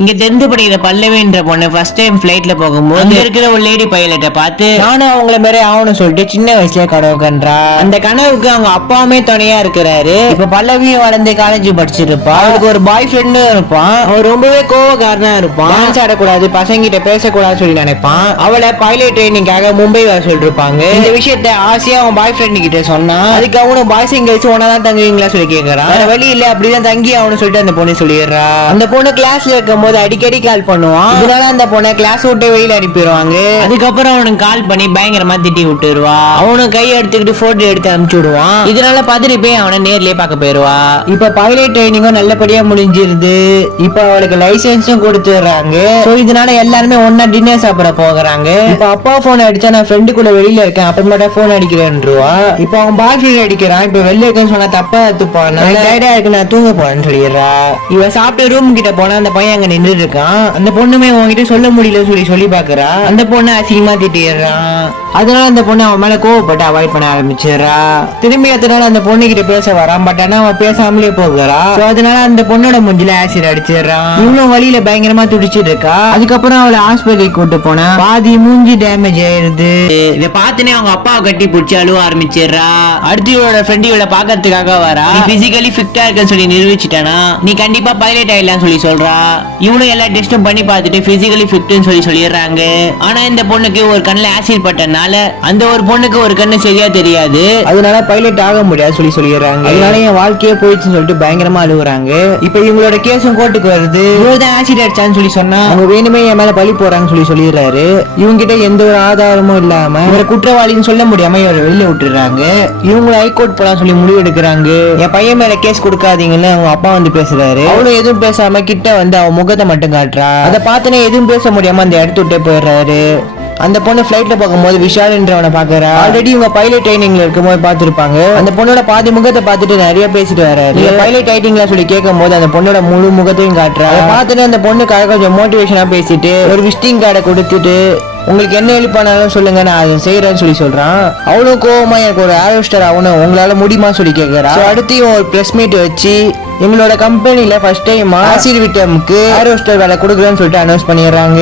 இங்க தெரிந்து படிக்கிற பல்லவின்ற பொண்ணு ஃபர்ஸ்ட் டைம் ஃபிளைட்ல போகும்போது அங்க இருக்கிற ஒரு லேடி பைலட்டை பார்த்து நானும் அவங்கள மாதிரி ஆகணும்னு சொல்லிட்டு சின்ன வயசுல கனவு கன்றா. அந்த கனவுக்கு அவங்க அப்பாவுமே துணையா இருக்கிறாரு. இப்ப பல்லவியும் வளர்ந்து காலேஜ் படிச்சுட்டு இருப்பா. அவருக்கு ஒரு பாய் ஃப்ரெண்டும் இருப்பான். அவர் ரொம்பவே கோவக்காரனா இருப்பான். டான்ஸ் ஆடக்கூடாது, பசங்கிட்ட பேசக்கூடாதுன்னு சொல்லி நினைப்பான். அவளை பைலட் ட்ரைனிங்காக மும்பை வர சொல்லிருப்பாங்க. இந்த விஷயத்த ஆசையா அவன் பாய் ஃப்ரெண்ட் கிட்ட சொன்னா, அதுக்கு அவனும் பாய்ஸ் அண்ட் கேர்ள்ஸ் ஒன்னாதான் தங்குவீங்களா சொல்லி கேட்கறான். வழி இல்ல அப்படிதான் தங்கி அவனு சொல்லிட்டு அந்த பொண்ணு சொல்லிடுறா. அந்த பொண்ணு கிளாஸ்ல இருக்கும் போது அடிக்கடி கால் பண்ணுவான். இதனால அந்த பொண்ணை கிளாஸ் விட்டு வெளியில அனுப்பிடுவாங்க. அதுக்கப்புறம் அவனுக்கு கால் பண்ணி பயங்கரமா திட்டி விட்டுருவா. அவனும் கை எடுத்துக்கிட்டு போட்டோ எடுத்து அனுப்பிச்சு விடுவான். இதனால பதறி போய் அவனை நேர்லயே பார்க்க போயிருவா. இப்ப பைலட் ட்ரைனிங்கும் நல்லபடியா முடிஞ்சிருது. இப்ப அவளுக்கு லைசன்ஸும் கொடுத்துறாங்க. சோ இதனால எல்லாருமே ஒன்னா டின்னர் சாப்பிட போகிறாங்க. இப்ப அப்பா போன் அடிச்சா நான் ஃப்ரெண்டுக்குள்ள வெளியில இருக்கேன் அப்புறமேட்டா போன் அடிக்கிறேன்ருவா. இப்ப அவன் பாய் ஃப்ரெண்ட் அடிக்கிறான். இப்ப வெளில இருக்கேன்னு சொன்னா தப்பா எடுத்துப்பான். டயர்டா இருக்கு நான் தூங்க போறேன்னு சொல்லிடுறா. இவ சாப்பிட்ட ரூம் கிட்ட போனா அந்த பையன் அங்க நின்று இருக்கான். அந்த பொண்ணுமே உங்ககிட்ட சொல்ல முடியல சொல்லி பாக்குறா. அந்த பொண்ணு அசிங்கமா திட்டிடுறான். அதனால அந்த பொண்ணு அவன் மேல கோவப்பட்டு அவாய்ட் பண்ண ஆரம்பிச்சிடறா. திரும்பி அதனால அந்த பொண்ணு கிட்ட பேச வரான். பட் ஆனா அவன் பேசாமலே போகிறா. அதனால அந்த பொண்ணோட மூஞ்சில ஆசிட் அடிச்சிடறான். இவனும் வழியில பயங்கரமா துடிச்சிட்டு இருக்கா. அதுக்கப்புறம் அவளை ஹாஸ்பிட்டலுக்கு கூட்டு போனா பாதி மூஞ்சி டேமேஜ் ஆயிருது. இதை பார்த்துனே அவங்க அப்பாவை கட்டி பிடிச்சி அழுவ ஆரம்பிச்சிடறா. அடுத்து இவளோட ஃப்ரெண்ட் இவளை பாக்கிறதுக்காக வரா. பிசிக்கலி ஃபிட்டா இருக்கன்னு சொல்லி நிரூபிச்சுட்டானா நீ கண்டிப்பா பைலட் ஆயிடலாம் சொல்லி சொல்றா. இவனும் எல்லா டெஸ்டும் பண்ணி பார்த்துட்டு பிசிக்கலி ஃபிட்னு சொல்லிடுறாங்க. ஆனா இந்த பொண்ணுக்கு ஒரு கண்ணுல ஆசிட் பட்டனால அந்த ஒரு பொண்ணுக்கு ஒரு கண்ணு சரியா தெரியாது. அதனால பைலட் ஆக முடியாது சொல்லிடுறாங்க. அதனால என் வாழ்க்கையே போயிடுச்சுன்னு சொல்லிட்டு பயங்கரமா அழுகுறாங்க. இப்ப இவங்களோட கேஸும் கோர்ட்டுக்கு வருது. இவர்தான் ஆசிட் அடிச்சான்னு சொல்லி சொன்னா அவங்க வேணுமே என் மேல பழி போறாங்கன்னு சொல்லிடுறாரு. இவங்க கிட்ட எந்த ஒரு ஆதாரமும் இல்லாம இவரை குற்றவாளின்னு சொல்ல முடியாம இவரை வெளியில விட்டுறாங்க. இவங்களும் ஹைகோர்ட் போலாம் சொல்லி முடிவு எடுக்கிறாங்க. என் பையன் மேல கேஸ் கொடுக்காதீங்கன்னு அவங்க அப்பா வந்து பேசுறாரு. அவளும் எதுவும் பேசாம கிட்ட வந்து அவன் முகத்தை மட்டும் காட்டுறா. அதை பார்த்துனே எதுவும் பேச முடியாம அந்த இடத்து விட்டே போயிடுறாரு. அந்த பொண்ணு பிளைட்ல போகும்போது விஷால் என்றவனை பாக்குறா. ஆல்ரெடி இவங்க பைலட் ட்ரைனிங்ல இருக்கும்போது பாத்துருப்பாங்க. அந்த பொண்ணோட பாதி முகத்தை பார்த்துட்டு நிறைய பேசிட்டு வராரு. பைலட் ட்ரைனிங்ல சொல்லி கேட்கும் போது அந்த பொண்ணோட முழு முகத்தையும் காட்டுறா. பார்த்துட்டு அந்த பொண்ணுக்காக கொஞ்சம் மோட்டிவேஷனா பேசிட்டு ஒரு விசிட்டிங் கார்டை கொடுத்துட்டு உங்களுக்கு என்ன ஹெல்ப் பண்ணாலும் சொல்லுங்க நான் அதை செய்யறேன்னு சொல்லி சொல்றான். அவனும் கோவமா எனக்கு ஒரு ஆரோஸ்டர் ஆகணும் உங்களால முடியுமா சொல்லி கேட்கறா. அடுத்து ஒரு பிரஸ் மீட் வச்சு எங்களோட கம்பெனில ஃபர்ஸ்ட் டைம் ஆசிர் விட்டமுக்கு ஆரோஸ்டர் வேலை கொடுக்குறேன்னு சொல்லிட்டு அனௌன்ஸ் பண்ணிடுறாங்க.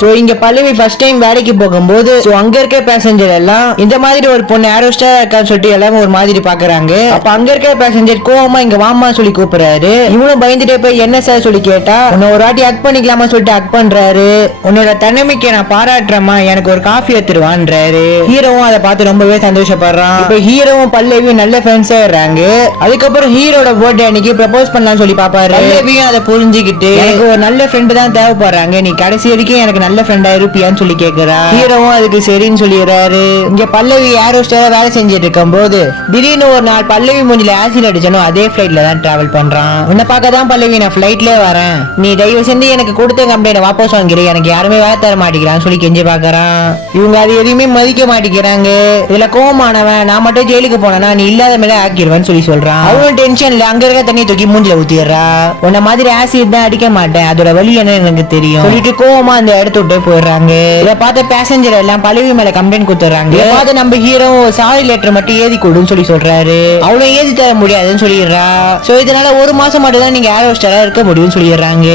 சோ இங்க பல்லவி ஃபர்ஸ்ட் டைம் வேலைக்கு போகும்போது அங்க இருக்க பேசஞ்சர் எல்லாம் இந்த மாதிரி ஒரு பொண்ணு ஆரோஸ்டர் இருக்கான்னு சொல்லிட்டு எல்லாரும் ஒரு மாதிரி பாக்குறாங்க. அப்ப அங்க இருக்க பேசஞ்சர் கோவமா இங்க வாமா சொல்லி கூப்பிடுறாரு. இவனும் பயந்துட்டே போய் என்ன சார் சொல்லி கேட்டா உன்னை ஒரு வாட்டி ஹக் பண்ணிக்கலாமா சொல்லிட்டு ஹக் பண்றாரு. உன்னோட தன்னம்பிக்கை நான் பாராட்டுறேன், எனக்கு ஒரு காஃபி எடுத்துருவான்றாரு. ஹீரோவும் அதை பார்த்து ரொம்பவே சந்தோஷப்படுறான். இப்ப ஹீரோவும் பல்லவியும் நல்ல ஃப்ரெண்ட்ஸா இருக்காங்க. அதுக்கப்புறம் ஹீரோட பர்த்டே அன்னைக்கு ப்ரப்போஸ் பண்ணலாம் சொல்லி பாப்பாரு. பல்லவியும் அதை புரிஞ்சுக்கிட்டு எனக்கு ஒரு நல்ல ஃப்ரெண்ட் தான் தேவைப்படுறாங்க, நீ கடைசி வரைக்கும் எனக்கு நல்ல ஃப்ரெண்டா இருப்பியான்னு சொல்லி கேக்குறா. ஹீரோவும் அதுக்கு சரின்னு சொல்லிடுறாரு. இங்க பல்லவி ஏரோஸ்டரா வேலை செஞ்சுட்டு இருக்கும் போது திடீர்னு ஒரு நாள் பல்லவி மூஞ்சில ஆசிட் அடிச்சனும் அதே பிளைட்ல தான் டிராவல் பண்றான். உன்னை பார்க்க தான் பல்லவி நான் பிளைட்ல வரேன், நீ தயவு செஞ்சு எனக்கு கொடுத்த கம்பெனியை வாபஸ் வாங்கிரு, எனக்கு யாருமே வேலை தர மாட்டேங்கிறான்னு சொல்லி கெஞ்சி பாக்குறான். இவங்க அது எதுவுமே மதிக்க மாட்டேங்கிறாங்க. இதுல கோவமானவன் நான் மட்டும் ஜெயிலுக்கு போனா நீ இல்லாத மேல ஆக்கிடுவேன்னு சொல்லி சொல்றான். அவன் டென்ஷன்ல அங்க இருக்க தண்ணி தூக்கி மூஞ்சில ஊத்திடுறா. உன்ன மாதிரி ஆசிட் தான் அடிக்க மாட்டேன், அதோட வலி என்ன எனக்கு தெரியும் சொல்லிட்டு கோவமா அந்த இடத்த விட்டு போயிடுறாங்க. இதை பார்த்த பேசஞ்சர் எல்லாம் பல்லவி மேல கம்ப்ளைண்ட் கொடுத்துறாங்க. இதை பார்த்து நம்ம ஹீரோ சாரி லெட்டர் மட்டும் ஏதி கொடுன்னு சொல்லி சொல்றாரு. அவளும் ஏதி தர முடியாதுன்னு சொல்லிடுறா. சோ இதனால ஒரு மாசம் மட்டும் தான் நீங்க ஏரோஸ்டரா இருக்க முடியும்னு சொல்லிடுறாங்க.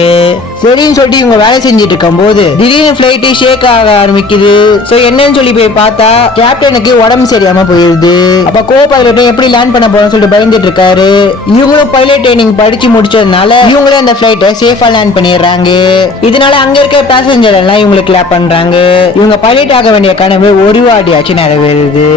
சரின்னு சொல்லிட்டு இவங்க வேலை செஞ்சுட்டு இருக்கும் போது திடீர்னு பிளைட் ஷேக் ஆக ஆரம்பிக்குது. சோ என்னன்னு சொல்லி போய் பார்த்தா கேப்டனுக்கு உடம்பு சரியாம போயிருது. அப்ப கோ பைலட் எப்படி லேண்ட் பண்ண போறோம்னு சொல்லிட்டு பயந்துட்டு இருக்காரு. இவங்களும் பைலட் ட்ரைனிங் படிச்சு முடிச்சதுனால இவங்களும் அந்த பிளைட்டை சேஃபா லேண்ட் பண்ணிடுறாங்க. இதனால அங்க இருக்க பேசஞ்சர் எல்லாம் இவங்களுக்கு கிளாப் பண்றாங்க. இவங்க பைலட் ஆக வேண்டிய கனவு ஒரு வாட்டியாச்சும் நிறைவேறுது.